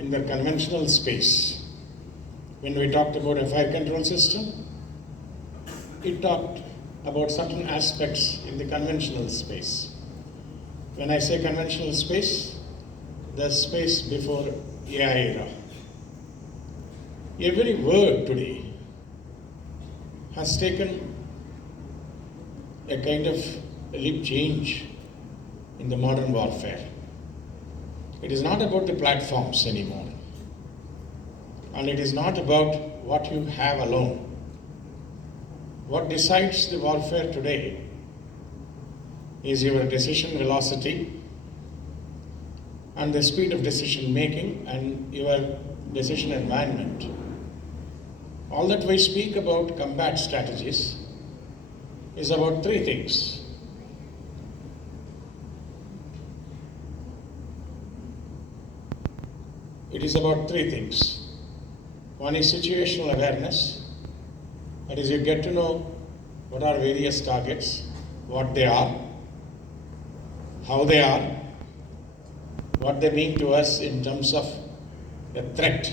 in the conventional space. When we talked about a fire control system, it talked about certain aspects in the conventional space. When I say conventional space, the space before AI era. Every word today has taken a kind of leap change in the modern warfare. It is not about the platforms anymore, and it is not about what you have alone. What decides the warfare today is your decision velocity and the speed of decision making and your decision environment. All that we speak about combat strategies is about three things. It is about three things. One is situational awareness. That is, you get to know what are various targets, what they are, how they are, what they mean to us in terms of a threat,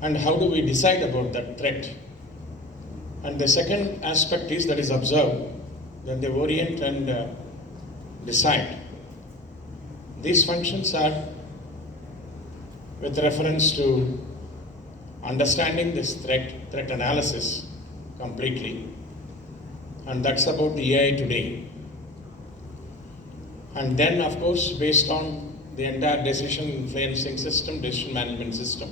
and how do we decide about that threat. And the second aspect is that is observe, then they orient and decide. These functions are with reference to understanding this threat analysis completely, and that's about the AI today. And then, of course, based on the entire decision influencing system, decision management system,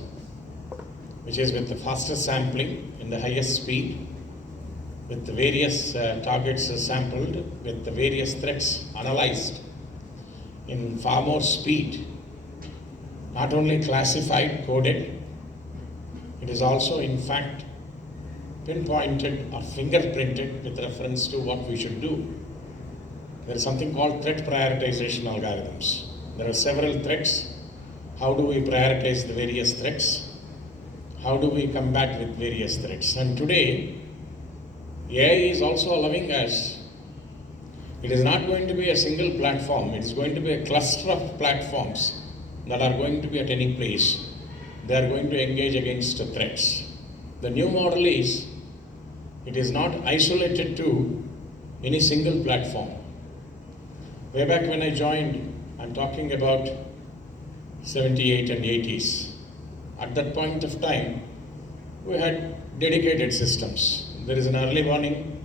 which is with the fastest sampling in the highest speed, with the various targets sampled, with the various threats analyzed in far more speed, not only classified, coded, it is also in fact pinpointed or fingerprinted with reference to what we should do. There is something called threat prioritization algorithms. There are several threats. How do we prioritize the various threats? How do we combat with various threats? And today, AI is also allowing us, it is not going to be a single platform, it is going to be a cluster of platforms that are going to be at any place. They are going to engage against the threats. The new model is, it is not isolated to any single platform. Way back when I joined, I'm talking about 78 and 80s. At that point of time, we had dedicated systems. There is an early warning.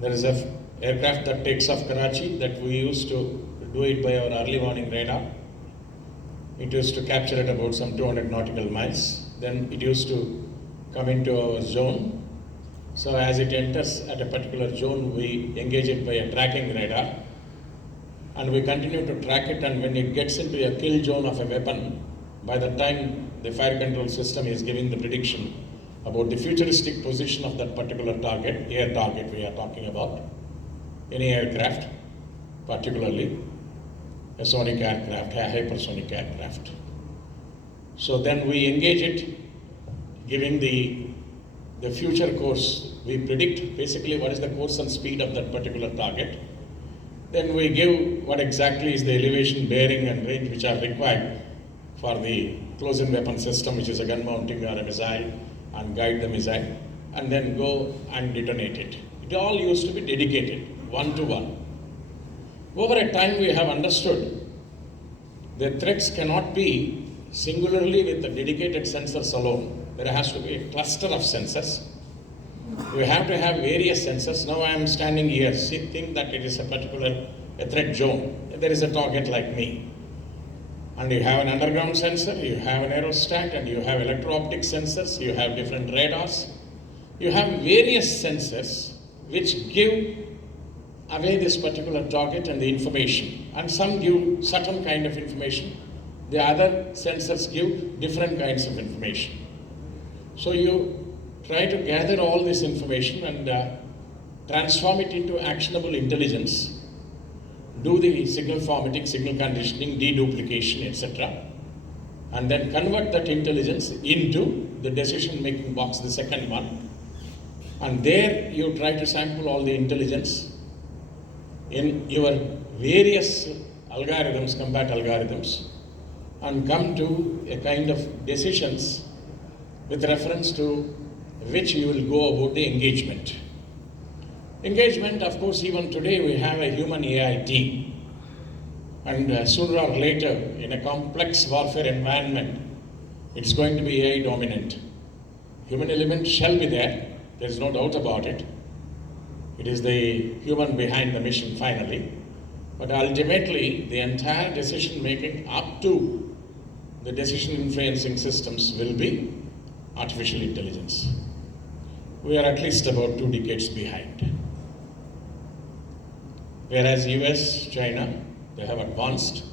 There is an aircraft that takes off Karachi that we used to do it by our early warning radar. It used to capture at about some 200 nautical miles. Then it used to come into our zone. So as it enters at a particular zone, we engage it by a tracking radar. And we continue to track it, and when it gets into a kill zone of a weapon, by the time the fire control system is giving the prediction about the futuristic position of that particular target, air target we are talking about, any aircraft, particularly a sonic aircraft, a hypersonic aircraft. So then we engage it, giving the future course. We predict basically what is the course and speed of that particular target. Then we give what exactly is the elevation, bearing and range which are required for the close-in weapon system, which is a gun mounting or a missile, and guide the missile, and then go and detonate it. It all used to be dedicated, one-to-one. Over a time we have understood the threats cannot be singularly with the dedicated sensors alone. There has to be a cluster of sensors. We have to have various sensors. Now I am standing here, think that it is a particular threat zone. There is a target like me. And you have an underground sensor, you have an aerostat, and you have electro-optic sensors, you have different radars. You have various sensors which give away this particular target and the information. And some give certain kind of information. The other sensors give different kinds of information. So you try to gather all this information and transform it into actionable intelligence, do the signal formatting, signal conditioning, deduplication, etc., and then convert that intelligence into the decision-making box, the second one. And there you try to sample all the intelligence in your various algorithms, combat algorithms, and come to a kind of decisions with reference to which you will go about the engagement. Engagement, of course, even today we have a human AI team. And sooner or later, in a complex warfare environment, it's going to be AI dominant. Human element shall be there, there's no doubt about it. It is the human behind the mission finally. But ultimately, the entire decision making up to the decision influencing systems will be artificial intelligence. We are at least about 2 decades behind. Whereas US, China, they have advanced.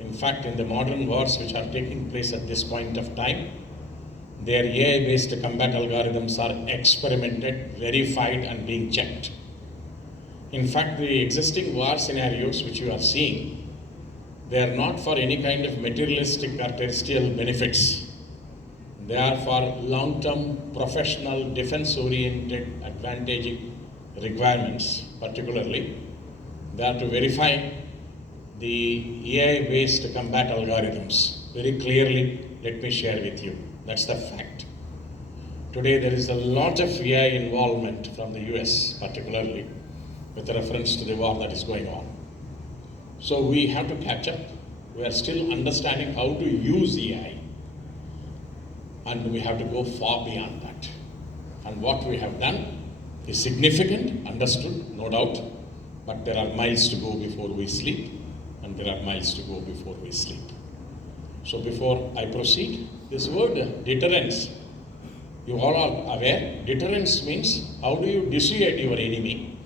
In fact, in the modern wars which are taking place at this point of time, their AI-based combat algorithms are experimented, verified, and being checked. In fact, the existing war scenarios which you are seeing, they are not for any kind of materialistic or terrestrial benefits. They are for long-term, professional, defense-oriented, advantaging requirements, particularly. They are to verify the AI-based combat algorithms. Very clearly, let me share with you. That's the fact. Today, there is a lot of AI involvement from the US, particularly, with reference to the war that is going on. So we have to catch up. We are still understanding how to use AI. And we have to go far beyond that. And what we have done is significant, understood, no doubt. But there are miles to go before we sleep. And there are miles to go before we sleep. So before I proceed, this word deterrence, you all are aware, deterrence means how do you dissuade your enemy?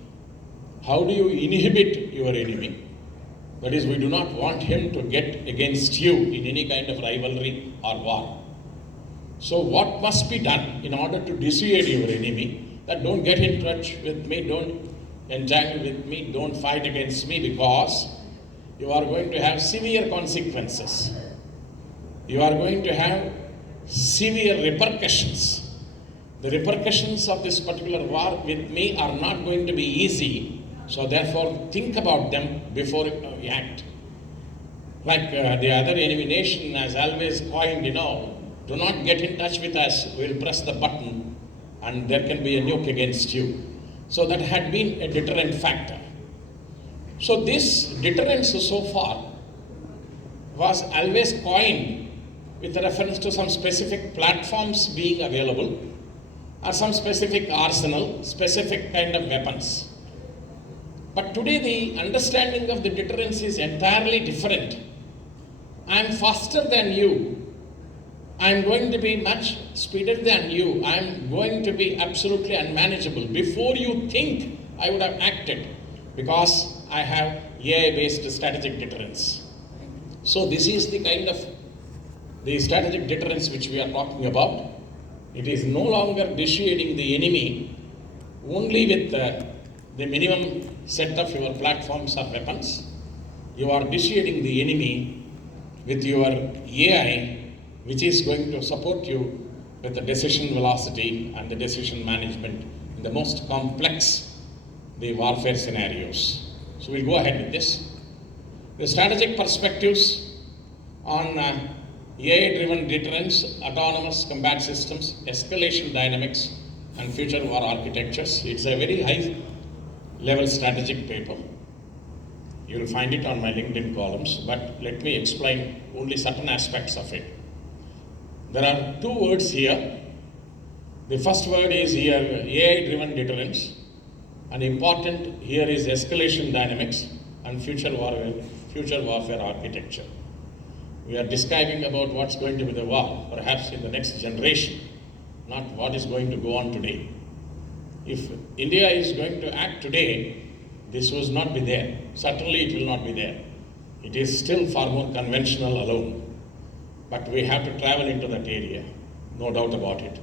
How do you inhibit your enemy? That is, we do not want him to get against you in any kind of rivalry or war. So what must be done in order to dissuade your enemy? That don't get in touch with me, don't entangle with me, don't fight against me, because you are going to have severe consequences. You are going to have severe repercussions. The repercussions of this particular war with me are not going to be easy. So therefore, think about them before you act. Like the other enemy nation has always coined, do not get in touch with us, we'll press the button and there can be a nuke against you. So that had been a deterrent factor. So this deterrence so far was always coined with reference to some specific platforms being available or some specific arsenal, specific kind of weapons. But today the understanding of the deterrence is entirely different. I am faster than you. I am going to be much speedier than you. I am going to be absolutely unmanageable. Before you think, I would have acted because I have AI-based strategic deterrence. So this is the kind of the strategic deterrence which we are talking about. It is no longer dissuading the enemy only with the minimum set of your platforms or weapons. You are dissuading the enemy with your AI, which is going to support you with the decision velocity and the decision management in the most complex the warfare scenarios. So we'll go ahead with this. The strategic perspectives on AI-driven deterrence, autonomous combat systems, escalation dynamics, and future war architectures. It's a very high-level strategic paper. You will find it on my LinkedIn columns, but let me explain only certain aspects of it. There are two words here. The first word is here AI-driven deterrence, and important here is escalation dynamics and future warfare architecture. We are describing about what's going to be the war, perhaps in the next generation, not what is going to go on today. If India is going to act today, this will not be there. Certainly it will not be there. It is still far more conventional alone. But we have to travel into that area, no doubt about it.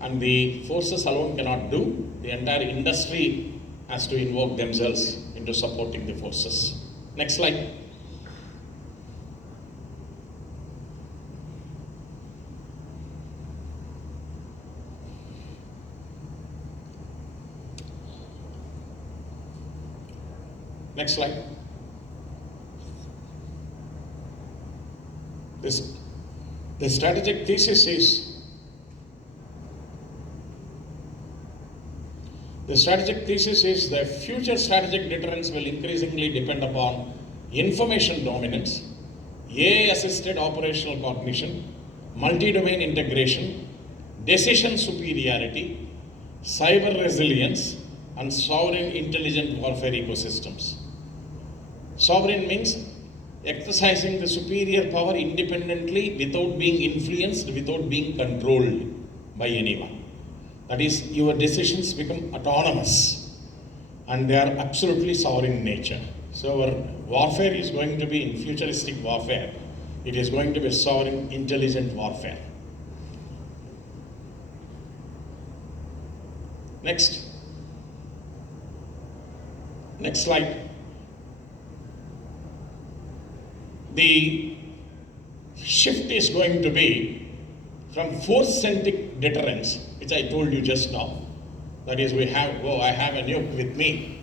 And the forces alone cannot do. The entire industry has to invoke themselves into supporting the forces. Next slide. Next slide. This, the strategic thesis is that future strategic deterrence will increasingly depend upon information dominance, AI-assisted operational cognition, multi-domain integration, decision superiority, cyber resilience, and sovereign intelligent warfare ecosystems. Sovereign means exercising the superior power independently without being influenced, without being controlled by anyone. That is, your decisions become autonomous and they are absolutely sovereign in nature. So our warfare is going to be in futuristic warfare. It is going to be sovereign intelligent warfare. Next slide. The shift is going to be from force-centric deterrence, which I told you just now. That is, I have a nuke with me.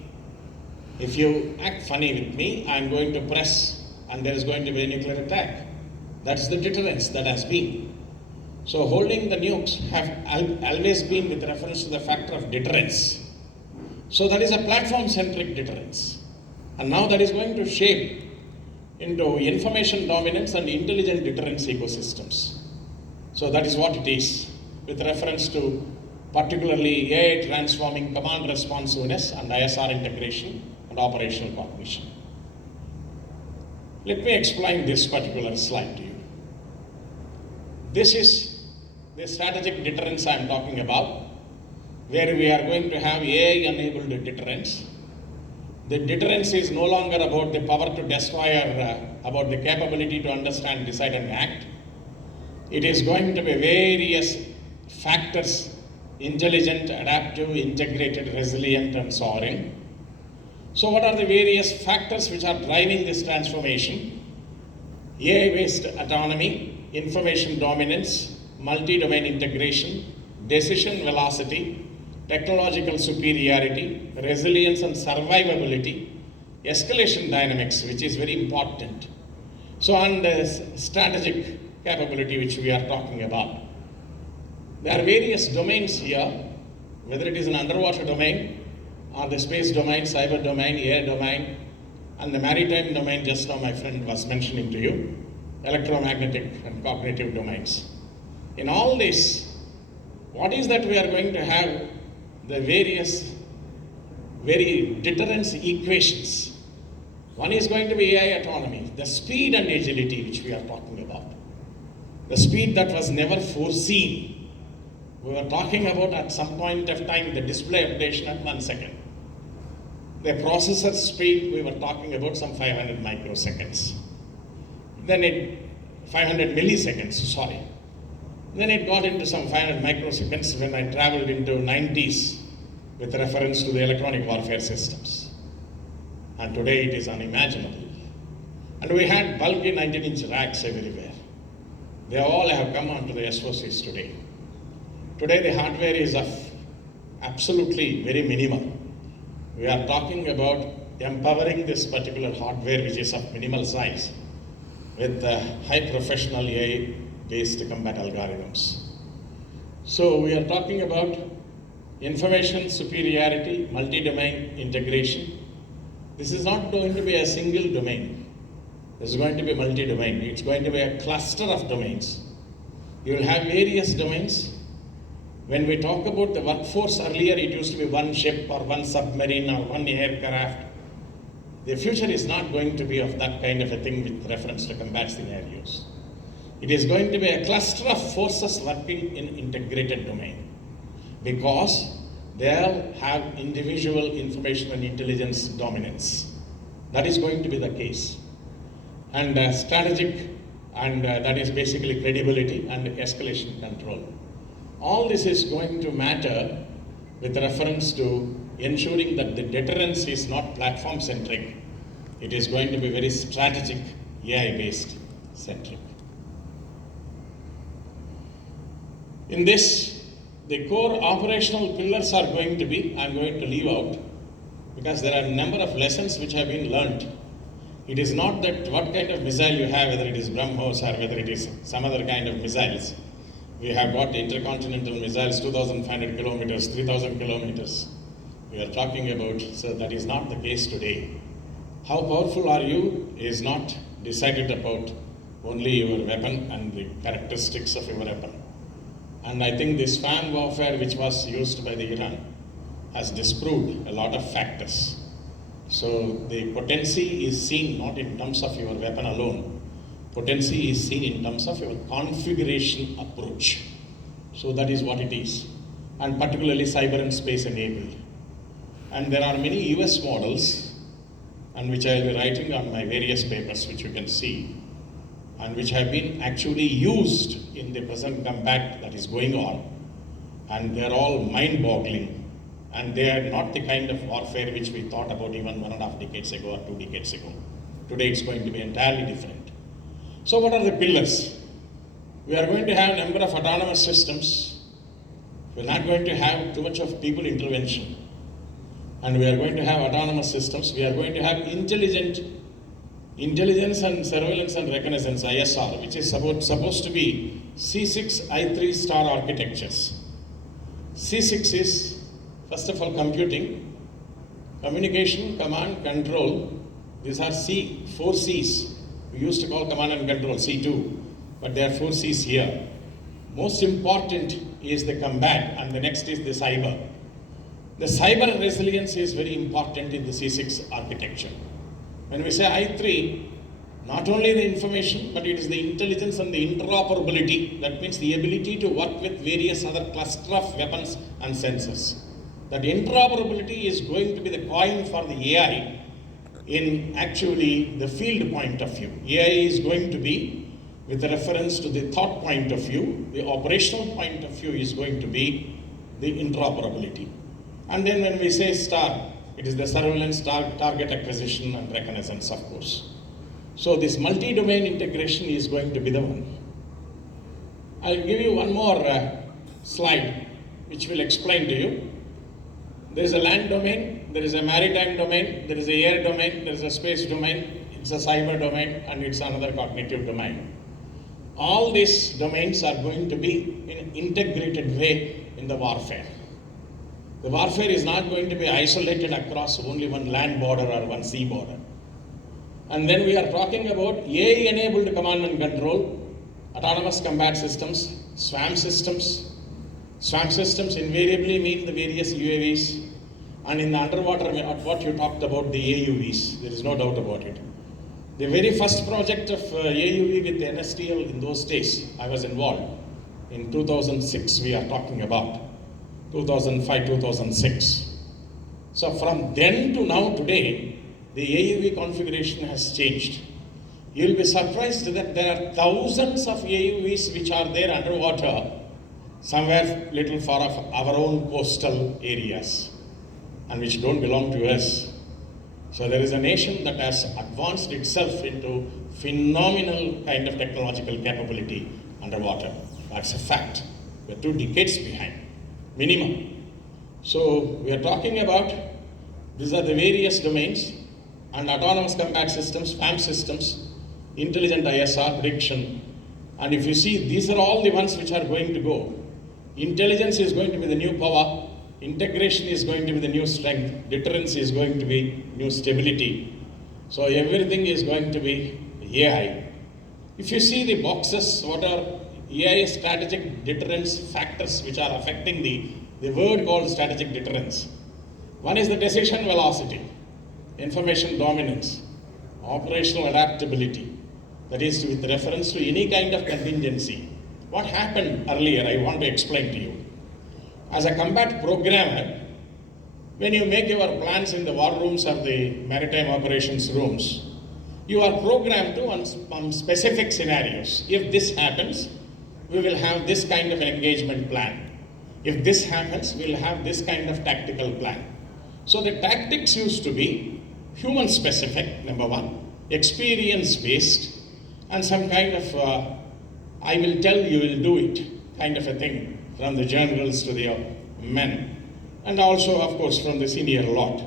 If you act funny with me, I'm going to press and there is going to be a nuclear attack. That's the deterrence that has been. So holding the nukes have always been with reference to the factor of deterrence. So that is a platform-centric deterrence. And now that is going to shape into information dominance and intelligent deterrence ecosystems. So that is what it is, with reference to particularly AI transforming command responsiveness and ISR integration and operational cognition. Let me explain this particular slide to you. This is the strategic deterrence I am talking about, where we are going to have AI-enabled deterrence. The deterrence is no longer about the power to destroy or about the capability to understand, decide, and act. It is going to be various factors: intelligent, adaptive, integrated, resilient, and sovereign. So what are the various factors which are driving this transformation? AI-based autonomy, information dominance, multi-domain integration, decision velocity, technological superiority, resilience and survivability, escalation dynamics, which is very important. So, and strategic capability, which we are talking about. There are various domains here, whether it is an underwater domain or the space domain, cyber domain, air domain, and the maritime domain, just now my friend was mentioning to you, electromagnetic and cognitive domains. In all this, what is that we are going to have the various very deterrence equations. One is going to be AI autonomy, the speed and agility which we are talking about. The speed that was never foreseen. We were talking about at some point of time the display updation at 1 second. The processor speed, we were talking about some 500 microseconds. Then 500 milliseconds, sorry. Then it got into some 500 microseconds when I traveled into 90s with reference to the electronic warfare systems. And today it is unimaginable. And we had bulky 19-inch racks everywhere. They all have come onto the SOCs today. Today the hardware is of absolutely very minimal. We are talking about empowering this particular hardware, which is of minimal size, with high professional AI-based combat algorithms. So we are talking about information superiority, multi-domain integration. This is not going to be a single domain. This is going to be multi-domain. It's going to be a cluster of domains. You will have various domains. When we talk about the workforce earlier, it used to be one ship or one submarine or one aircraft. The future is not going to be of that kind of a thing with reference to combat scenarios. It is going to be a cluster of forces working in integrated domain, because they'll have individual information and intelligence dominance. That is going to be the case. And strategic, and that is basically credibility and escalation control. All this is going to matter with reference to ensuring that the deterrence is not platform-centric. It is going to be very strategic, AI-based centric. In this, the core operational pillars are going to be, I'm going to leave out, because there are a number of lessons which have been learned. It is not that what kind of missile you have, whether it is BrahMos or whether it is some other kind of missiles. We have got intercontinental missiles, 2,500 kilometers, 3,000 kilometers. We are talking about, so that is not the case today. How powerful are you is not decided about only your weapon and the characteristics of your weapon. And I think this fan warfare which was used by the Iran has disproved a lot of factors. So the potency is seen not in terms of your weapon alone. Potency is seen in terms of your configuration approach. So that is what it is. And particularly cyber and space enabled. And there are many US models, and which I will be writing on my various papers, which you can see, and which have been actually used in the present combat that is going on. And they are all mind-boggling. And they are not the kind of warfare which we thought about even 1.5 decades ago or 2 decades ago. Today it's going to be entirely different. So what are the pillars? We are going to have a number of autonomous systems. We're not going to have too much of people intervention. And we are going to have autonomous systems. We are going to have intelligence and surveillance and reconnaissance, ISR, which is supposed to be C6 I3 star architectures. C6 is, first of all, computing, communication, command, control. These are four C's. We used to call command and control C2, but there are 4 C's here. Most important is the combat, and the next is the cyber. The cyber resilience is very important in the C6 architecture. When we say I3, not only the information, but it is the intelligence and the interoperability. That means the ability to work with various other cluster of weapons and sensors. That interoperability is going to be the coin for the AI in actually the field point of view. AI is going to be with reference to the thought point of view. The operational point of view is going to be the interoperability. And then when we say STAR, it is the surveillance, target acquisition and reconnaissance, of course. So this multi-domain integration is going to be the one. I'll give you one more slide which will explain to you. There is a land domain, there is a maritime domain, there is a air domain, there is a space domain, it's a cyber domain, and it's another cognitive domain. All these domains are going to be in an integrated way in the warfare. The warfare is not going to be isolated across only one land border or one sea border. And then we are talking about AI-enabled command and control, autonomous combat systems, SWAM systems. SWAM systems invariably mean the various UAVs, and in the underwater, what you talked about, the AUVs, there is no doubt about it. The very first project of AUV with the NSTL in those days, I was involved. In 2006, we are talking about 2005, 2006. So from then to now today, the AUV configuration has changed. You'll be surprised that there are thousands of AUVs which are there underwater, somewhere little far off our own coastal areas, and which don't belong to us. So there is a nation that has advanced itself into phenomenal kind of technological capability underwater. That's a fact. We're 2 decades behind, minimum. So we are talking about, these are the various domains, and autonomous combat systems, FAM systems, intelligent ISR prediction. And if you see, these are all the ones which are going to go. Intelligence is going to be the new power. Integration is going to be the new strength. Deterrence is going to be new stability. So everything is going to be AI. If you see the boxes, what are AI strategic deterrence factors which are affecting the word called strategic deterrence. One is the decision velocity, information dominance, operational adaptability. That is with reference to any kind of contingency. What happened earlier, I want to explain to you. As a combat programmer, when you make your plans in the war rooms or the maritime operations rooms, you are programmed to on specific scenarios. If this happens, we will have this kind of an engagement plan. If this happens, we will have this kind of tactical plan. So the tactics used to be human specific, number one, experience based, and some kind of I will tell you will do it kind of a thing, from the generals to the men, and also of course from the senior lot.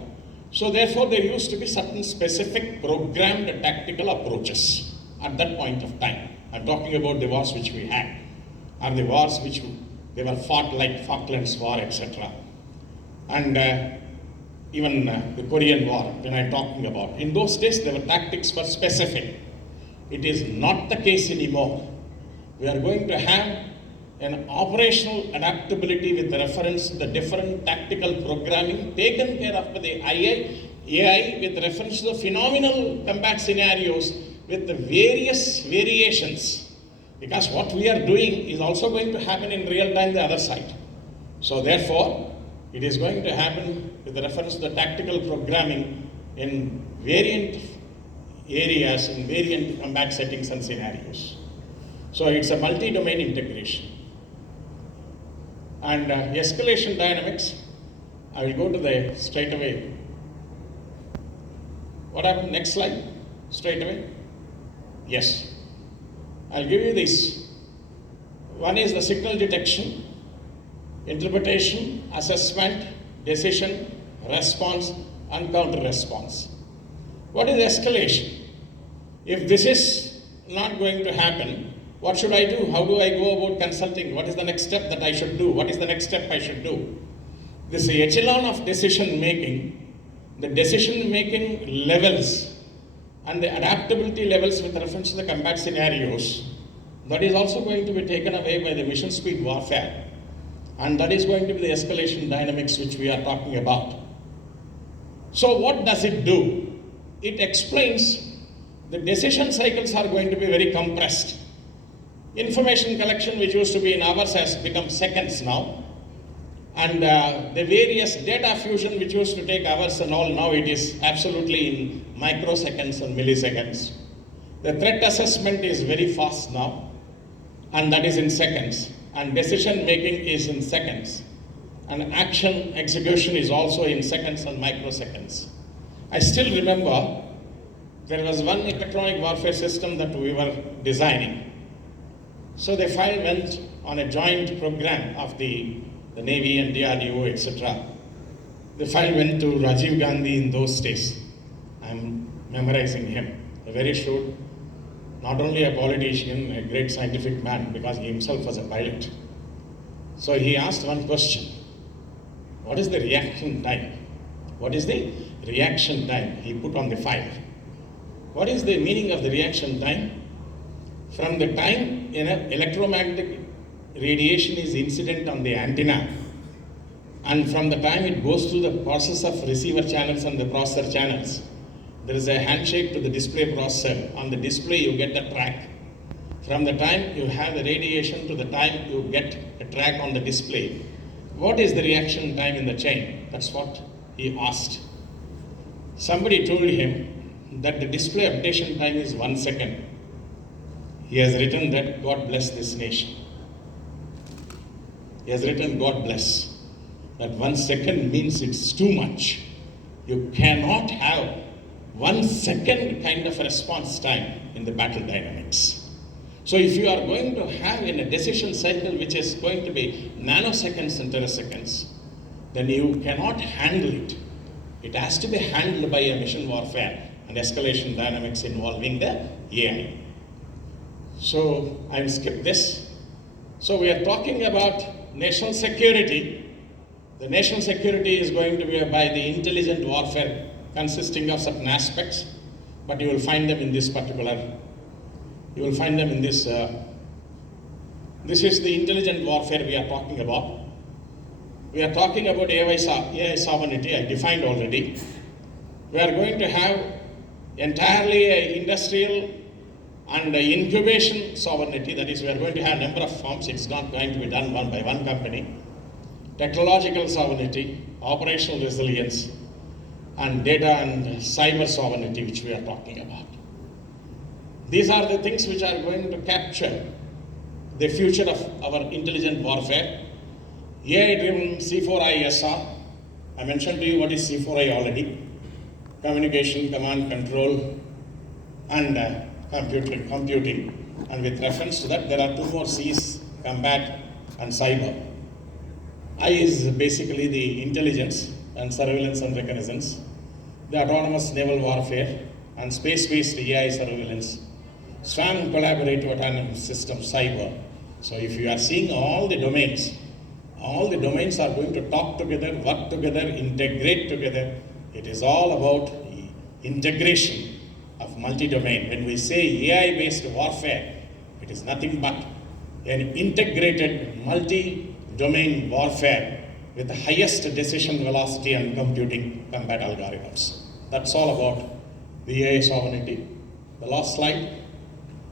So therefore, there used to be certain specific programmed tactical approaches at that point of time. I'm talking about the wars which we had, or the wars which they were fought like Falklands War, etc. And even the Korean War, when I'm talking about. In those days, their tactics were specific. It is not the case anymore. We are going to have an operational adaptability with reference to the different tactical programming taken care of by the AI with reference to the phenomenal combat scenarios with the various variations. Because what we are doing is also going to happen in real time the other side. So therefore, it is going to happen with reference to the tactical programming in variant areas, in variant combat settings and scenarios. So it's a multi-domain integration. And escalation dynamics, I will go to the straight away. What happened? Next slide, straight away. Yes. I'll give you this. One is the signal detection, interpretation, assessment, decision, response, and counter response. What is escalation? If this is not going to happen, what should I do? How do I go about consulting? What is the next step that I should do? What is the next step I should do? This echelon of decision making, the decision making levels and the adaptability levels with reference to the combat scenarios, that is also going to be taken away by the mission speed warfare. And that is going to be the escalation dynamics which we are talking about. So what does it do? It explains the decision cycles are going to be very compressed. Information collection, which used to be in hours, has become seconds now. And the various data fusion, which used to take hours and all, now it is absolutely in microseconds and milliseconds. The threat assessment is very fast now, and that is in seconds. And decision making is in seconds. And action execution is also in seconds and microseconds. I still remember there was one electronic warfare system that we were designing. So the file went on a joint program of the Navy and DRDO, etc. The file went to Rajiv Gandhi in those days. I'm memorizing him. A very shrewd, not only a politician, a great scientific man, because he himself was a pilot. So he asked one question. What is the reaction time? What is the reaction time? He put on the file. What is the meaning of the reaction time? From the time electromagnetic radiation is incident on the antenna, and from the time it goes through the process of receiver channels and the processor channels, there is a handshake to the display processor. On the display you get the track. From the time you have the radiation to the time you get a track on the display, what is the reaction time in the chain? That's what he asked. Somebody told him that the display updation time is 1 second. He has written that God bless this nation. He has written God bless. That 1 second means it's too much. You cannot have 1 second kind of a response time in the battle dynamics. So if you are going to have in a decision cycle which is going to be nanoseconds and terraseconds, then you cannot handle it. It has to be handled by a mission warfare and escalation dynamics involving the AI. So I will skip this. So we are talking about national security. The national security is going to be by the intelligent warfare consisting of certain aspects, but you will find them in this particular, you will find them in this, this is the intelligent warfare we are talking about. We are talking about AI sovereignty, I defined already. We are going to have entirely industrial and incubation sovereignty, that is, we are going to have a number of forms, it's not going to be done one by one company. Technological sovereignty, operational resilience, and data and cyber sovereignty, which we are talking about. These are the things which are going to capture the future of our intelligent warfare. AI-driven C4ISR, I mentioned to you what is C4I already. Communication, command, control, and computing. And with reference to that, there are two more C's, combat and cyber. I is basically the intelligence and surveillance and reconnaissance. the autonomous naval warfare, and space-based AI surveillance, swarm collaborative autonomous system, cyber. So if you are seeing all the domains are going to talk together, work together, integrate together. It is all about integration of multi-domain. When we say AI-based warfare, it is nothing but an integrated multi-domain warfare with the highest decision velocity and computing combat algorithms. That's all about the AI sovereignty. The last slide.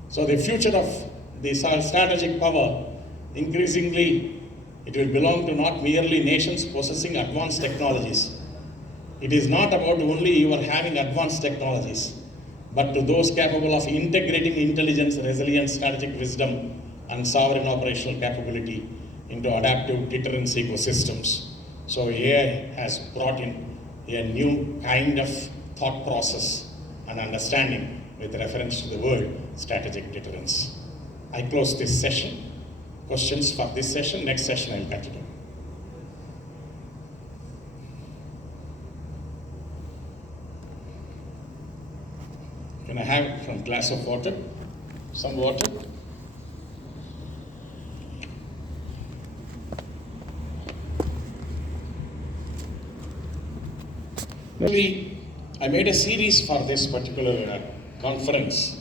So the future of the strategic power, increasingly, it will belong to not merely nations possessing advanced technologies. It is not about only you are having advanced technologies, but to those capable of integrating intelligence, resilience, strategic wisdom, and sovereign operational capability into adaptive deterrence ecosystems. So AI has brought in a new kind of thought process and understanding with reference to the word strategic deterrence. I close this session. Questions for this session? Next session I will continue. Can I have some glass of water? Some water? Really, I made a series for this particular conference.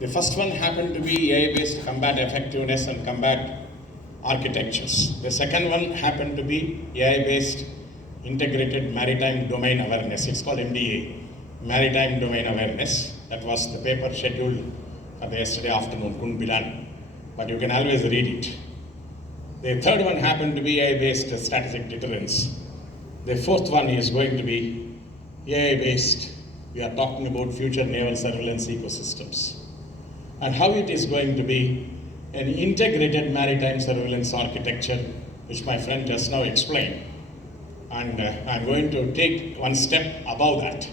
The first one happened to be AI-based combat effectiveness and combat architectures. The second one happened to be AI-based integrated maritime domain awareness. It's called MDA, Maritime Domain Awareness. That was the paper scheduled for the yesterday afternoon, couldn't be done, but you can always read it. The third one happened to be AI-based strategic deterrence. The fourth one is going to be AI-based. We are talking about future naval surveillance ecosystems and how it is going to be an integrated maritime surveillance architecture, which my friend just now explained. And I'm going to take one step above that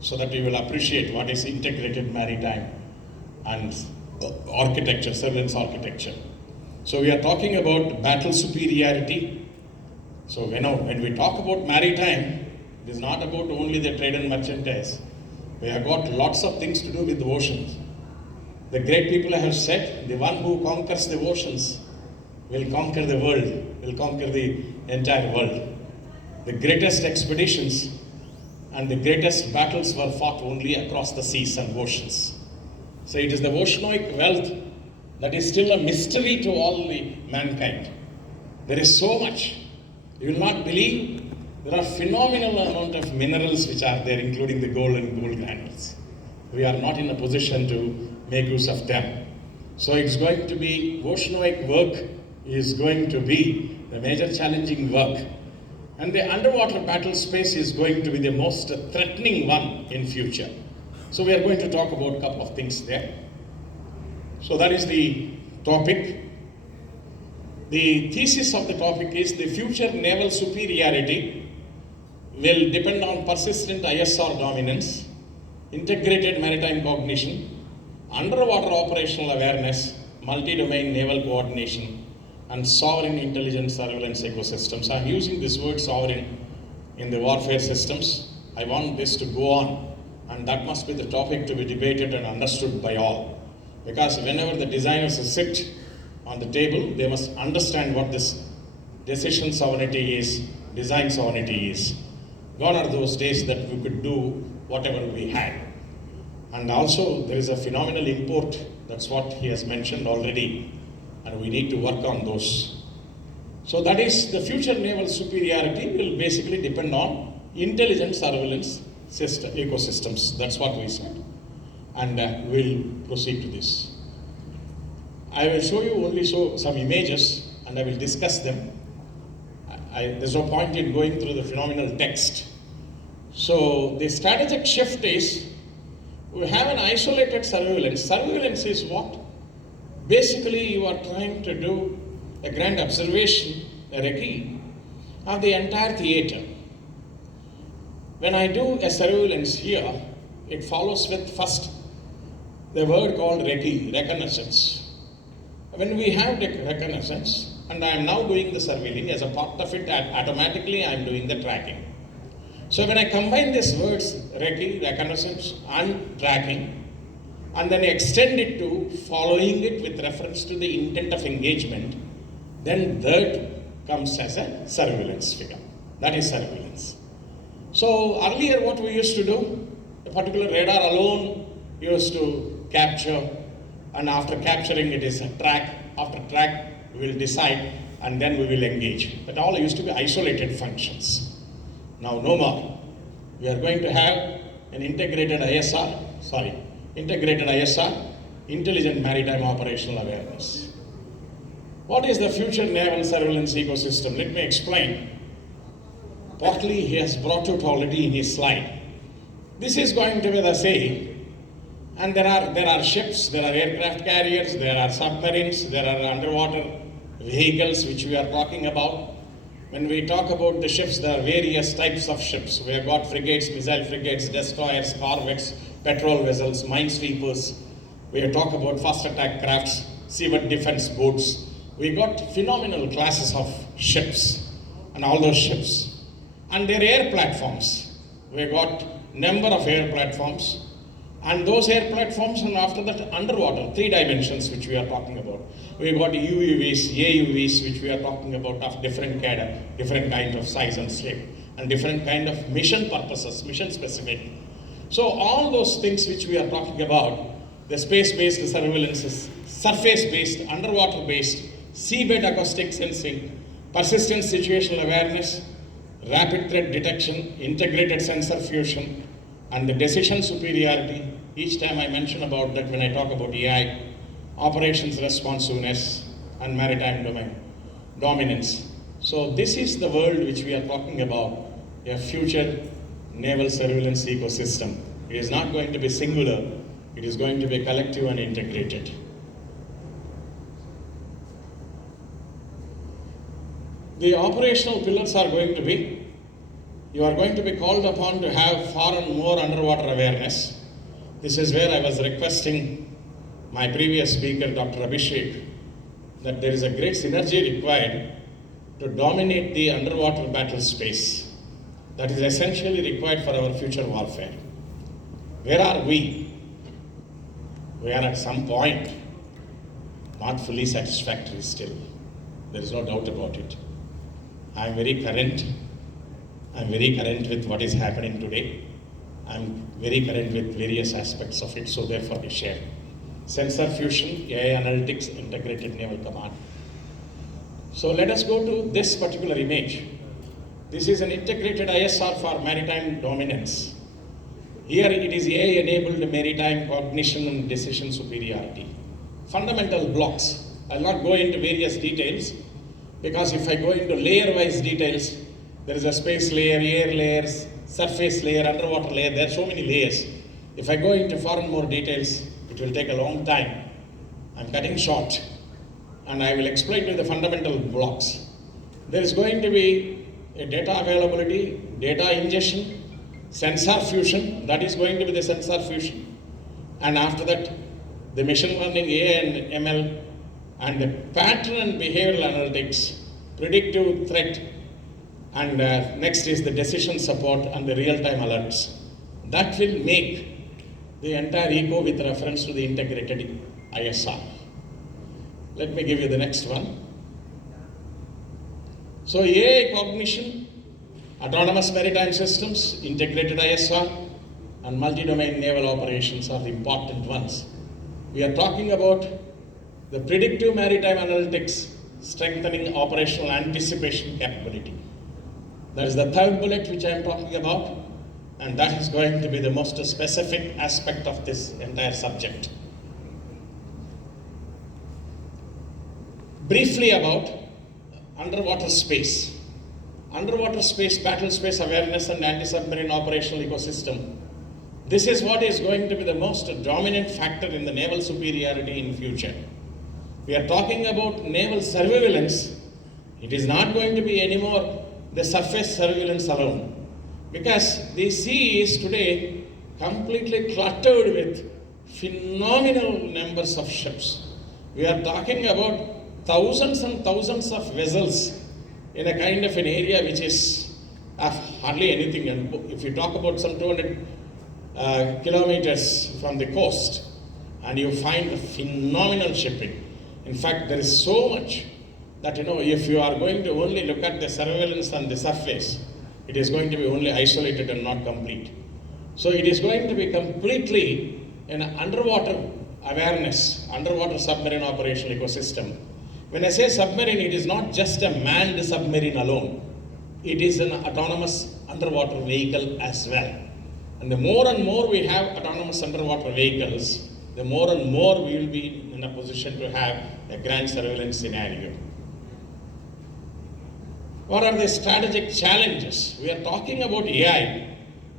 so that you will appreciate what is integrated maritime and architecture, surveillance architecture. So we are talking about battle superiority. So when we talk about maritime, it is not about only the trade and merchandise. We have got lots of things to do with the oceans. The great people have said, the one who conquers the oceans will conquer the world, will conquer the entire world. The greatest expeditions and the greatest battles were fought only across the seas and oceans. So it is the oceanic wealth that is still a mystery to all the mankind. There is so much. You will not believe there are phenomenal amount of minerals which are there, including the gold and gold granules. We are not in a position to make use of them. So it's going to be, oceanic work is going to be the major challenging work. And the underwater battle space is going to be the most threatening one in future. So we are going to talk about a couple of things there. So that is the topic. The thesis of the topic is the future naval superiority will depend on persistent ISR dominance, integrated maritime cognition, underwater operational awareness, multi-domain naval coordination, and sovereign intelligence surveillance ecosystems. I'm using this word sovereign in the warfare systems. I want this to go on, and that must be the topic to be debated and understood by all. Because whenever the designers sit on the table, they must understand what this decision sovereignty is, design sovereignty is. Gone are those days that we could do whatever we had. And also there is a phenomenal import, that's what he has mentioned already, and we need to work on those. So that is, the future naval superiority will basically depend on intelligence surveillance system, ecosystems. That's what we said. And we'll proceed to this. I will show you only some images and I will discuss them. There's no point in going through the phenomenal text. So the strategic shift is, we have an isolated surveillance. Surveillance is what? Basically, you are trying to do a grand observation, a recce, of the entire theater. When I do a surveillance here, it follows with first the word called recce, reconnaissance. When we have the reconnaissance, and I am now doing the surveilling, as a part of it, automatically I am doing the tracking. So when I combine these words, reconnaissance and tracking, and then extend it to following it with reference to the intent of engagement, then that comes as a surveillance figure. That is surveillance. So earlier what we used to do, a particular radar alone used to capture, and after capturing it is a track. After track we will decide, and then we will engage. That all used to be isolated functions. Now no more. We are going to have an integrated ISR, Intelligent Maritime Operational Awareness. What is the future naval surveillance ecosystem? Let me explain. Partly he has brought it already in his slide. This is going to be the same, and there are ships, there are aircraft carriers, there are submarines, there are underwater vehicles which we are talking about. When we talk about the ships, there are various types of ships. We have got frigates, missile frigates, destroyers, corvettes, patrol vessels, minesweepers. We have talked about fast attack crafts, seabed defense boats. We got phenomenal classes of ships, and all those ships. And their air platforms. We got number of air platforms, and those air platforms, and after that underwater, 3 dimensions which we are talking about. We got UUVs, AUVs, which we are talking about of different kind of size and shape, and different kind of mission purposes, mission specific. So all those things which we are talking about, the space-based surveillance, surface-based, underwater-based, seabed acoustic sensing, persistent situational awareness, rapid threat detection, integrated sensor fusion, and the decision superiority. Each time I mention about that when I talk about AI, operations responsiveness, and maritime domain dominance. So this is the world which we are talking about, a future naval surveillance ecosystem. It is not going to be singular, it is going to be collective and integrated. The operational pillars are going to be, you are going to be called upon to have far and more underwater awareness. This is where I was requesting my previous speaker, Dr. Abhishek, that there is a great synergy required to dominate the underwater battle space. That is essentially required for our future warfare. Where are we? We are at some point not fully satisfactory still. There is no doubt about it. I am very current with what is happening today. I am very current with various aspects of it, so therefore we share. Sensor fusion, AI analytics, integrated naval command. So let us go to this particular image. This is an integrated ISR for maritime dominance. Here it is AI-enabled maritime cognition and decision superiority. Fundamental blocks. I'll not go into various details, because if I go into layer-wise details, there is a space layer, air layers, surface layer, underwater layer. There are so many layers. If I go into far and more details, it will take a long time. I'm cutting short, and I will explain to you the fundamental blocks. There is going to be a data availability, data ingestion, sensor fusion. That is going to be the sensor fusion. And after that, the machine learning, AI and ML, and the pattern and behavioral analytics, predictive threat, and next is the decision support and the real-time alerts. That will make the entire eco with reference to the integrated ISR. Let me give you the next one. So AI cognition, autonomous maritime systems, integrated ISR, and multi-domain naval operations are the important ones. We are talking about the predictive maritime analytics, strengthening operational anticipation capability. That is the third bullet which I am talking about, and that is going to be the most specific aspect of this entire subject. Briefly about underwater space. Underwater space, battle space awareness and anti-submarine operational ecosystem. This is what is going to be the most dominant factor in the naval superiority in future. We are talking about naval surveillance. It is not going to be anymore the surface surveillance alone, because the sea is today completely cluttered with phenomenal numbers of ships. We are talking about thousands and thousands of vessels in a kind of an area which is hardly anything. And if you talk about some 200 kilometers from the coast, and you find phenomenal shipping. In fact, there is so much that, if you are going to only look at the surveillance on the surface, it is going to be only isolated and not complete. So it is going to be completely an underwater awareness, underwater submarine operational ecosystem. When I say submarine, it is not just a manned submarine alone. It is an autonomous underwater vehicle as well. And the more and more we have autonomous underwater vehicles, the more and more we will be in a position to have a grand surveillance scenario. What are the strategic challenges? We are talking about AI.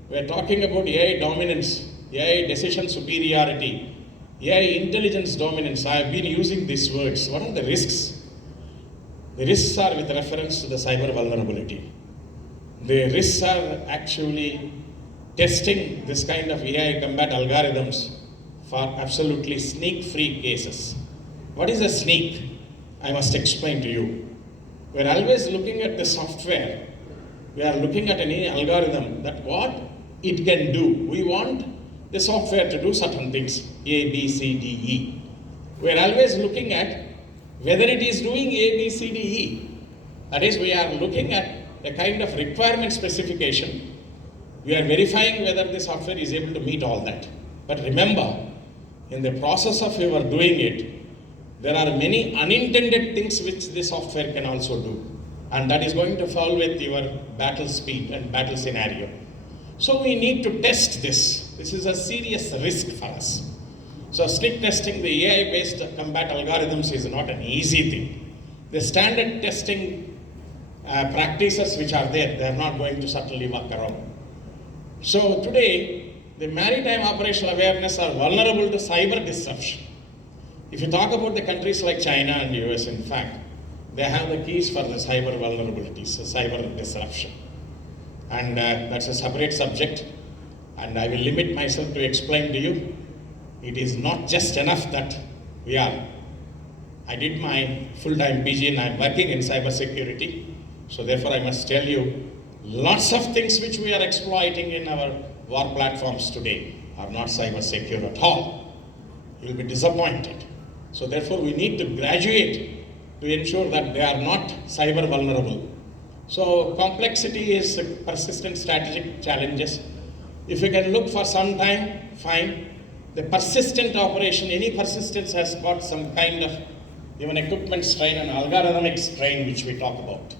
We are talking about AI dominance, AI decision superiority, AI intelligence dominance. I have been using these words. What are the risks? The risks are with reference to the cyber vulnerability. The risks are actually testing this kind of AI combat algorithms for absolutely sneak-free cases. What is a sneak? I must explain to you. We are always looking at the software. We are looking at any algorithm that what it can do. We want the software to do certain things, A, B, C, D, E. We are always looking at whether it is doing A, B, C, D, E. That is, we are looking at a kind of requirement specification. We are verifying whether the software is able to meet all that. But remember, in the process of your doing it, there are many unintended things which the software can also do. And that is going to fall with your battle speed and battle scenario. So we need to test this. This is a serious risk for us. So sneak testing the AI-based combat algorithms is not an easy thing. The standard testing practices which are there, they are not going to certainly work around. So today, the maritime operational awareness are vulnerable to cyber disruption. If you talk about the countries like China and US, in fact, they have the keys for the cyber vulnerabilities, the cyber disruption. And that's a separate subject, and I will limit myself to explain to you. It is not just enough that I did my full-time PG and I'm working in cyber security. So therefore I must tell you, lots of things which we are exploiting in our war platforms today are not cyber secure at all. You'll be disappointed. So therefore we need to graduate to ensure that they are not cyber vulnerable. So complexity is persistent strategic challenges. If you can look for some time, fine. The persistent operation, any persistence has got some kind of even equipment strain and algorithmic strain which we talk about.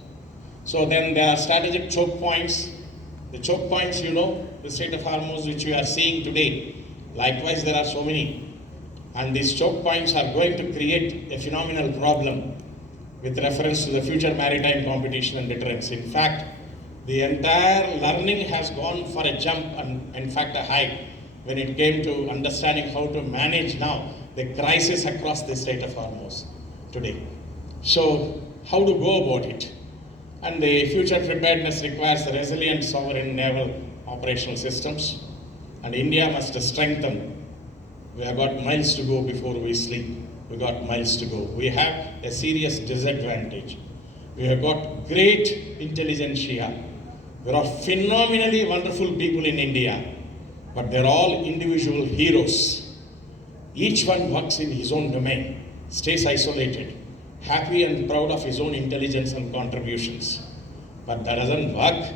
So then there are strategic choke points. The choke points, the Strait of Hormuz which we are seeing today. Likewise, there are so many. And these choke points are going to create a phenomenal problem with reference to the future maritime competition and deterrence. In fact, the entire learning has gone for a jump and in fact a hike when it came to understanding how to manage now the crisis across the Strait of Hormuz today. So how to go about it? And the future preparedness requires resilient sovereign naval operational systems, and India must strengthen. We have got miles to go before we sleep. We got miles to go. We have a serious disadvantage. We have got great intelligentsia. There are phenomenally wonderful people in India, but they're all individual heroes. Each one works in his own domain, stays isolated, happy and proud of his own intelligence and contributions. But that doesn't work.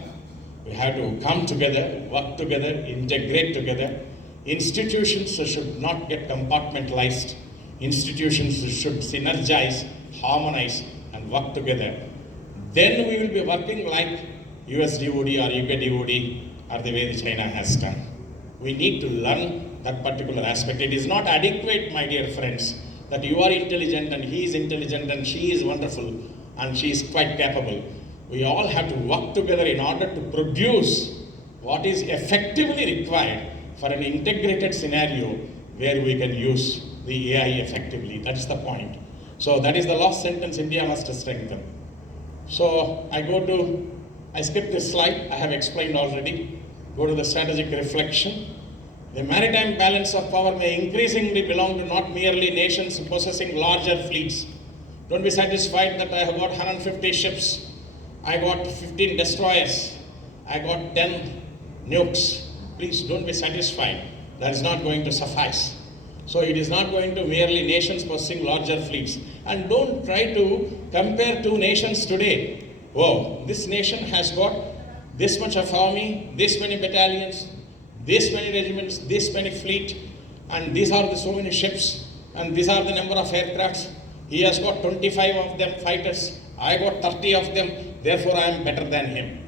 We have to come together, work together, integrate together. Institutions should not get compartmentalized. Institutions should synergize, harmonize, and work together. Then we will be working like US DOD or UK DOD or the way the China has done. We need to learn that particular aspect. It is not adequate, my dear friends, that you are intelligent and he is intelligent and she is wonderful and she is quite capable. We all have to work together in order to produce what is effectively required for an integrated scenario where we can use the AI effectively. That's the point. So that is the last sentence India must strengthen. So I skip this slide, I have explained already. Go to the strategic reflection. The maritime balance of power may increasingly belong to not merely nations possessing larger fleets. Don't be satisfied that I have got 150 ships, I got 15 destroyers, I got 10 nukes. Please don't be satisfied. That is not going to suffice. So it is not going to merely nations possessing larger fleets. And don't try to compare two nations today. Whoa, this nation has got this much of army, this many battalions, this many regiments, this many fleet, and these are the so many ships, and these are the number of aircrafts. He has got 25 of them fighters. I got 30 of them. Therefore, I am better than him.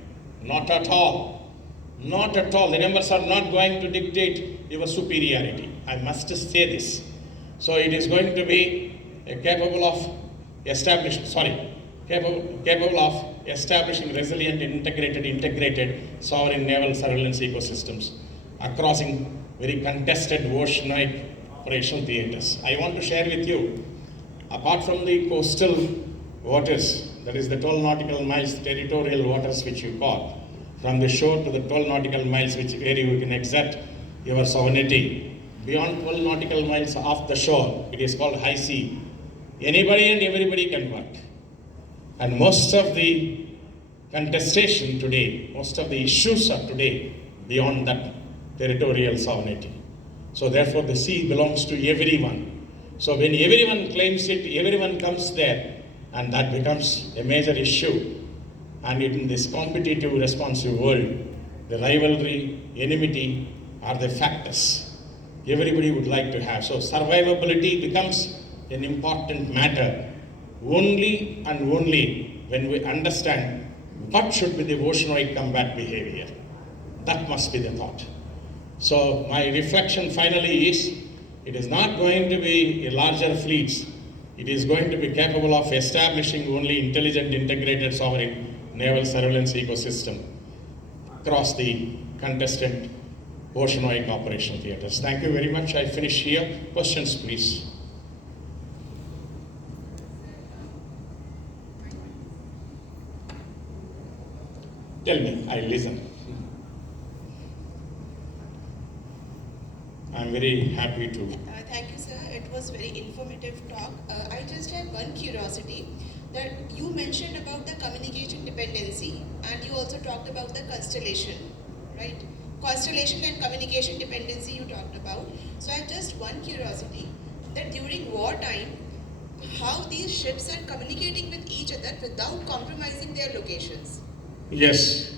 Not at all. Not at all. The numbers are not going to dictate your superiority. I must say this. So it is going to be capable of establishing resilient, integrated sovereign naval surveillance ecosystems across in very contested oceanic operational theaters. I want to share with you, apart from the coastal waters, that is the 12 nautical miles territorial waters which you call, from the shore to the 12 nautical miles where you can exert your sovereignty, beyond 12 nautical miles off the shore, it is called high sea. Anybody and everybody can work. And most of the contestation today, most of the issues are today beyond that territorial sovereignty. So therefore the sea belongs to everyone. So when everyone claims it, everyone comes there, and that becomes a major issue. And in this competitive, responsive world, the rivalry, enmity are the factors everybody would like to have. So survivability becomes an important matter only and only when we understand what should be the oceanic combat behavior. That must be the thought. So my reflection finally is, it is not going to be a larger fleets. It is going to be capable of establishing only intelligent, integrated, sovereign naval surveillance ecosystem across the contested oceanic operational theaters. Thank you very much. I finish here. Questions, please. Tell me, I listen. I'm very happy to. Thank you, sir. It was very informative talk. I just had one curiosity, that you mentioned about the communication dependency, and you also talked about the constellation, right? Constellation and communication dependency you talked about. So I have just one curiosity, that during wartime, how these ships are communicating with each other without compromising their locations. Yes.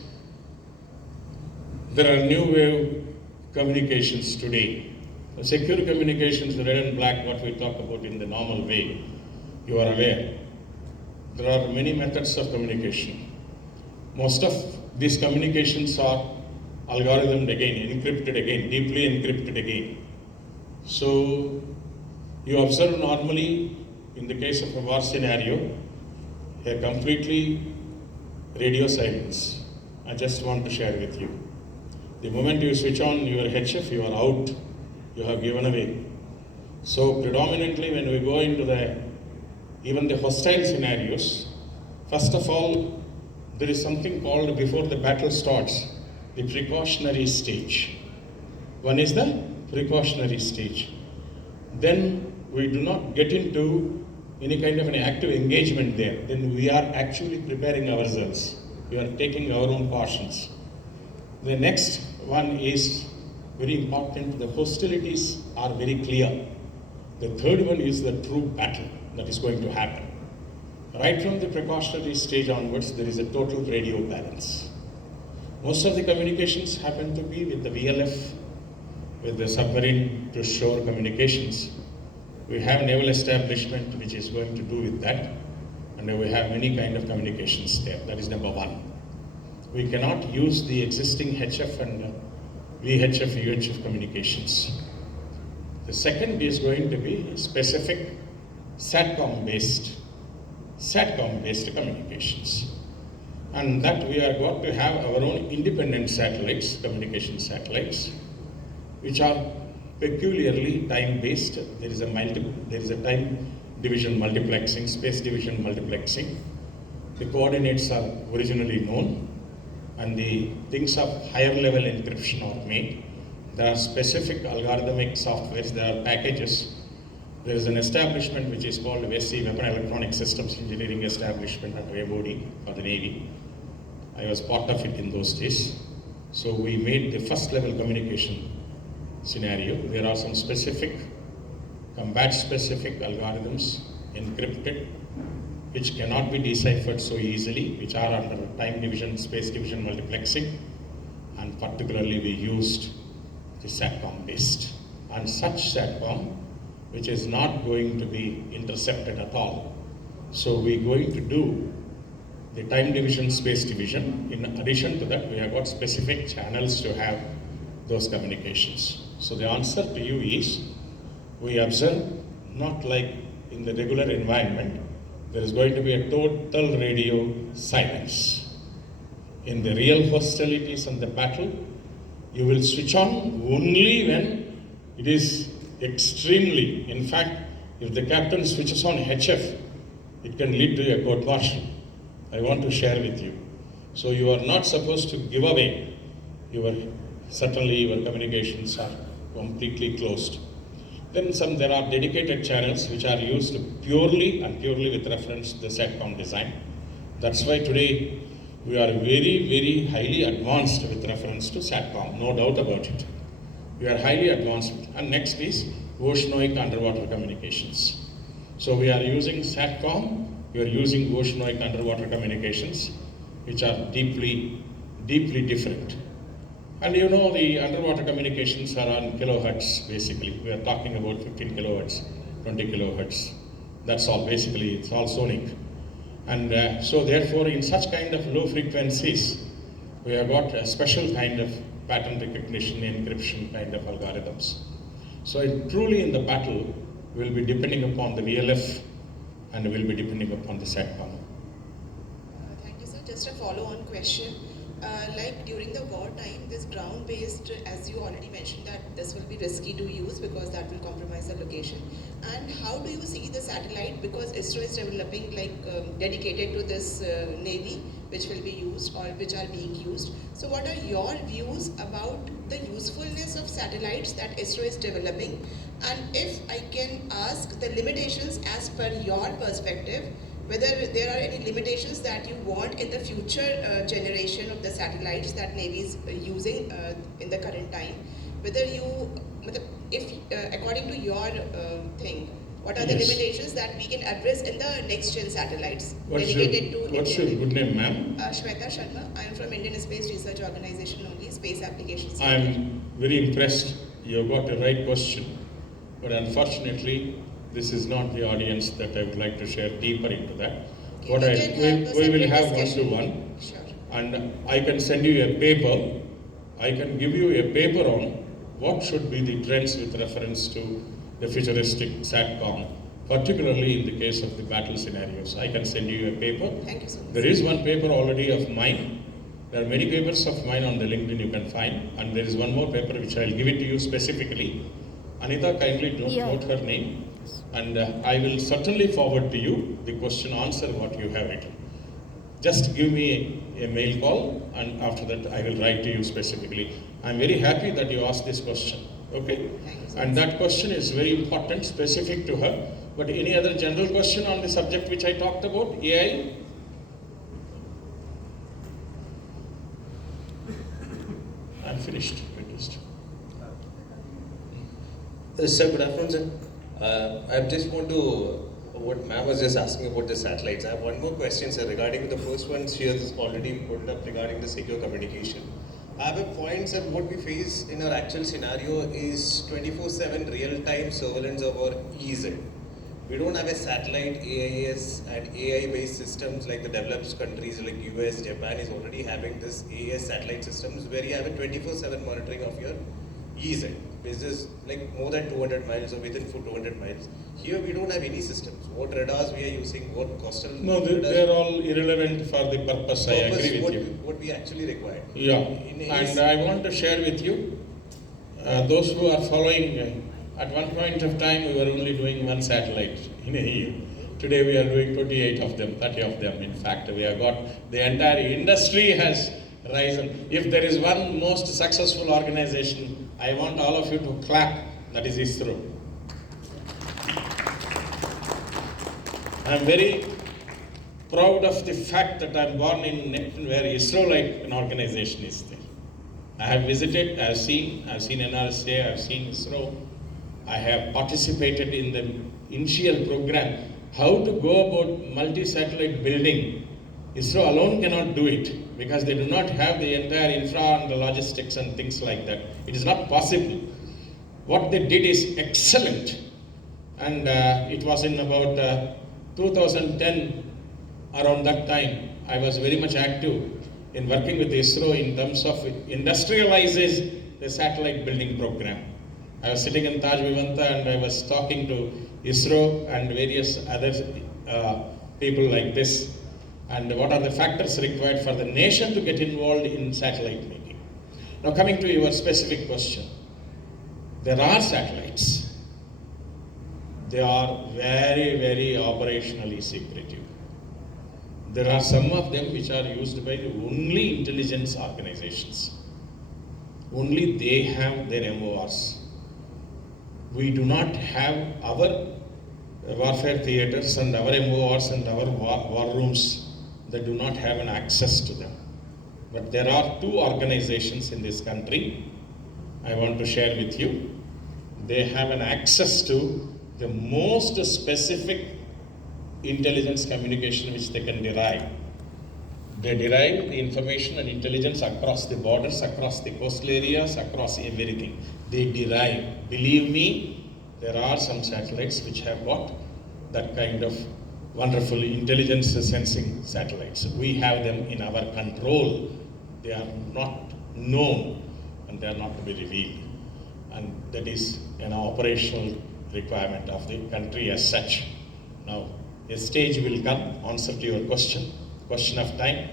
There are new wave communications today. Secure communications, red and black, what we talk about in the normal way, you are aware. There are many methods of communication. Most of these communications are algorithmed again, encrypted again, deeply encrypted again. So you observe normally in the case of a war scenario, a completely radio silence. I just want to share with you. The moment you switch on your HF, you are out. You have given away. So predominantly when we go into even the hostile scenarios, first of all, there is something called, before the battle starts, the precautionary stage. One is the precautionary stage. Then we do not get into any kind of an active engagement there. Then we are actually preparing ourselves. We are taking our own cautions. The next one is very important. The hostilities are very clear. The third one is the true battle that is going to happen. Right from the precautionary stage onwards, there is a total radio balance. Most of the communications happen to be with the VLF, with the submarine to shore communications. We have naval establishment which is going to do with that, and we have many kind of communications there. That is number one. We cannot use the existing HF and VHF, UHF communications. The second is going to be specific SATCOM-based communications. And that we are going to have our own independent satellites, communication satellites, which are peculiarly time-based. There is a time division multiplexing, space division multiplexing. The coordinates are originally known, and the things of higher level encryption are made. There are specific algorithmic softwares, there are packages. There is an establishment which is called WESI, Weapon Electronic Systems Engineering Establishment under MOD for the Navy. I was part of it in those days. So we made the first level communication scenario. There are some specific, combat specific algorithms encrypted, which cannot be deciphered so easily, which are under time division, space division multiplexing, and particularly we used the SATCOM based. And such SATCOM, which is not going to be intercepted at all. So we're going to do the time division, space division. In addition to that, we have got specific channels to have those communications. So the answer to you is, we observe not like in the regular environment, there is going to be a total radio silence. In the real hostilities and the battle, you will switch on only when it is extremely, in fact, if the captain switches on HF, it can lead to a court martial. I want to share with you. So you are not supposed to give away certainly your communications are completely closed. Then there are dedicated channels which are used purely with reference to the SATCOM design. That's why today we are very, very highly advanced with reference to SATCOM, no doubt about it. We are highly advanced. And next is oceanic underwater communications. So we are using SATCOM, we are using oceanic underwater communications, which are deeply, deeply different. And you know, the underwater communications are on kilohertz, basically. We are talking about 15 kilohertz, 20 kilohertz. That's all, basically, it's all sonic. And so therefore, in such kind of low frequencies, we have got a special kind of pattern recognition, encryption kind of algorithms. So truly in the battle, we'll be depending upon the VLF and we'll be depending upon the SATCOM. Thank you, sir. Just a follow-on question. Like during the wartime, this ground-based, as you already mentioned, that this will be risky to use because that will compromise the location. And how do you see the satellite? Because ISRO is developing dedicated to this Navy, which will be used or which are being used. So what are your views about the usefulness of satellites that ISRO is developing? And if I can ask the limitations as per your perspective, whether there are any limitations that you want in the future generation of the satellites that Navy is using in the current time, whether you, if according to your thing, what are the limitations that we can address in the next gen satellites dedicated to Indian What's your good name, ma'am? Shweta Sharma. I am from Indian Space Research Organization only, Space Applications. I am very impressed. You have got the right question. But unfortunately, this is not the audience that I would like to share deeper into that. We will have one-to-one. Sure. And I can send you a paper. I can give you a paper on what should be the trends with reference to the futuristic SATCOM, particularly in the case of the battle scenarios. I can send you a paper. Thank you so much. There is one paper already of mine. There are many papers of mine on the LinkedIn you can find. And there is one more paper which I will give it to you specifically. Anita, kindly note her name. And I will certainly forward to you the question answer what you have written. Just give me a mail call and after that I will write to you specifically. I am very happy that you asked this question. Okay? And that question is very important, specific to her. But any other general question on the subject which I talked about, AI? I'm finished. Sir, good afternoon, sir. I just want to, what ma'am was just asking about the satellites. I have one more question, sir, regarding the first one she has already put up regarding the secure communication. I have a point, sir. What we face in our actual scenario is 24/7 real-time surveillance of our EZ. We don't have a satellite AIS and AI-based systems like the developed countries like US, Japan is already having this AIS satellite systems where you have a 24/7 monitoring of your EZ. This is like more than 200 miles or within 200 miles. Here we don't have any systems. What radars we are using, what coastal... No, they're all irrelevant for the purpose. I agree with you. What we actually require. Yeah, and I want to share with you, those who are following, at one point of time we were only doing one satellite in a year. Today we are doing 28 of them, 30 of them. In fact, we have got, the entire industry has risen. If there is one most successful organization, I want all of you to clap, that is ISRO. proud of the fact that I'm born in Neptune, where ISRO-like an organization is there. I have visited, I've seen NRSA, I've seen ISRO. I have participated in the initial program, how to go about multi-satellite building. ISRO alone cannot do it because they do not have the entire infra and the logistics and things like that. It is not possible. What they did is excellent. And it was in about 2010, around that time, I was very much active in working with ISRO in terms of industrializes the satellite building program. I was sitting in Taj Vivanta and I was talking to ISRO and various other people like this, and what are the factors required for the nation to get involved in satellite making. Now coming to your specific question, there are satellites. They are very, very operationally secretive. There are some of them which are used by the only intelligence organizations. Only they have their MORs. We do not have our warfare theaters and our MORs and our war rooms. They do not have an access to them. But there are two organizations in this country I want to share with you. They have an access to the most specific intelligence communication which they can derive. They derive the information and intelligence across the borders, across the coastal areas, across everything. They derive. Believe me, there are some satellites which have got that kind of wonderful intelligence sensing satellites. We have them in our control. They are not known and they are not to be revealed. And that is an operational requirement of the country as such. Now, a stage will come, answer to your question of time.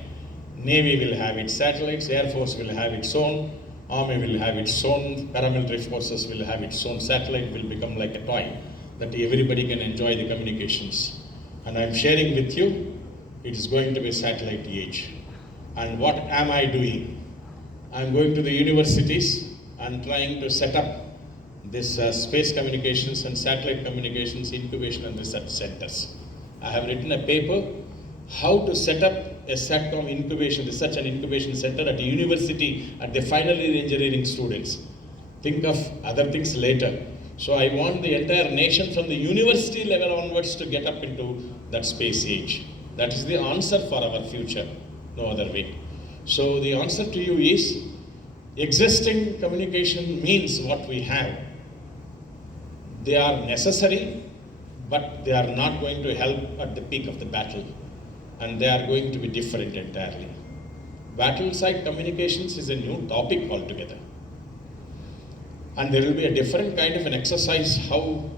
Navy will have its satellites, Air Force will have its own, Army will have its own, paramilitary forces will have its own. Satellite will become like a toy that everybody can enjoy the communications. And I'm sharing with you, it is going to be a satellite age. And what am I doing? I'm going to the universities and trying to set up this space communications and satellite communications incubation and research centers. I have written a paper how to set up a SATCOM incubation, research and incubation center at a university at the final year engineering students. Think of other things later. So I want the entire nation from the university level onwards to get up into that space age. That is the answer for our future, no other way. So the answer to you is, existing communication means what we have. They are necessary, but they are not going to help at the peak of the battle. And they are going to be different entirely. Battle side communications is a new topic altogether. And there will be a different kind of an exercise how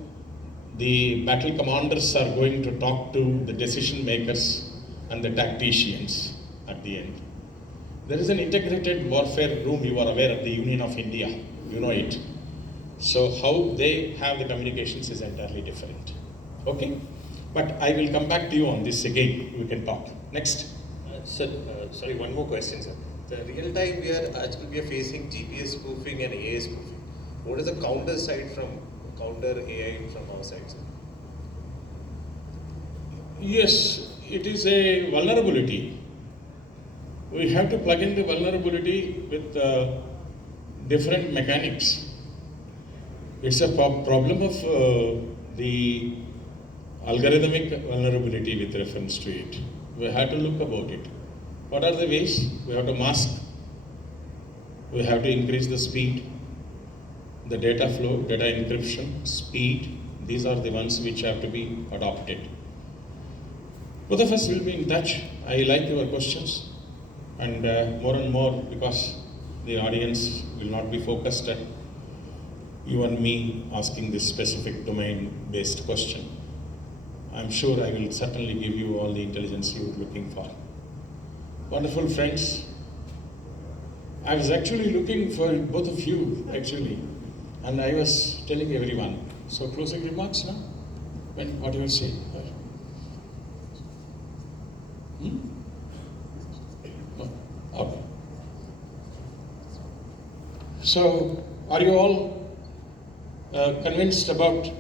the battle commanders are going to talk to the decision makers and the tacticians at the end. There is an integrated warfare room, you are aware, of the Union of India, you know it. So how they have the communications is entirely different. Okay? But I will come back to you on this again, we can talk. Next. Sir, sorry, one more question, sir. The real time we are facing GPS spoofing and AI spoofing. What is the counter side from counter AI from our side, sir? Yes, it is a vulnerability. We have to plug in the vulnerability with different mechanics. It's a problem of the algorithmic vulnerability with reference to it. We have to look about it. What are the ways? We have to mask. We have to increase the speed, the data flow, data encryption, speed. These are the ones which have to be adopted. Both of us will be in touch. I like your questions. And more, because the audience will not be focused at you and me asking this specific domain-based question. I'm sure I will certainly give you all the intelligence you're looking for. Wonderful friends. I was actually looking for both of you, actually. And I was telling everyone. So closing remarks now? What do you say? No. Okay. So, are you all convinced about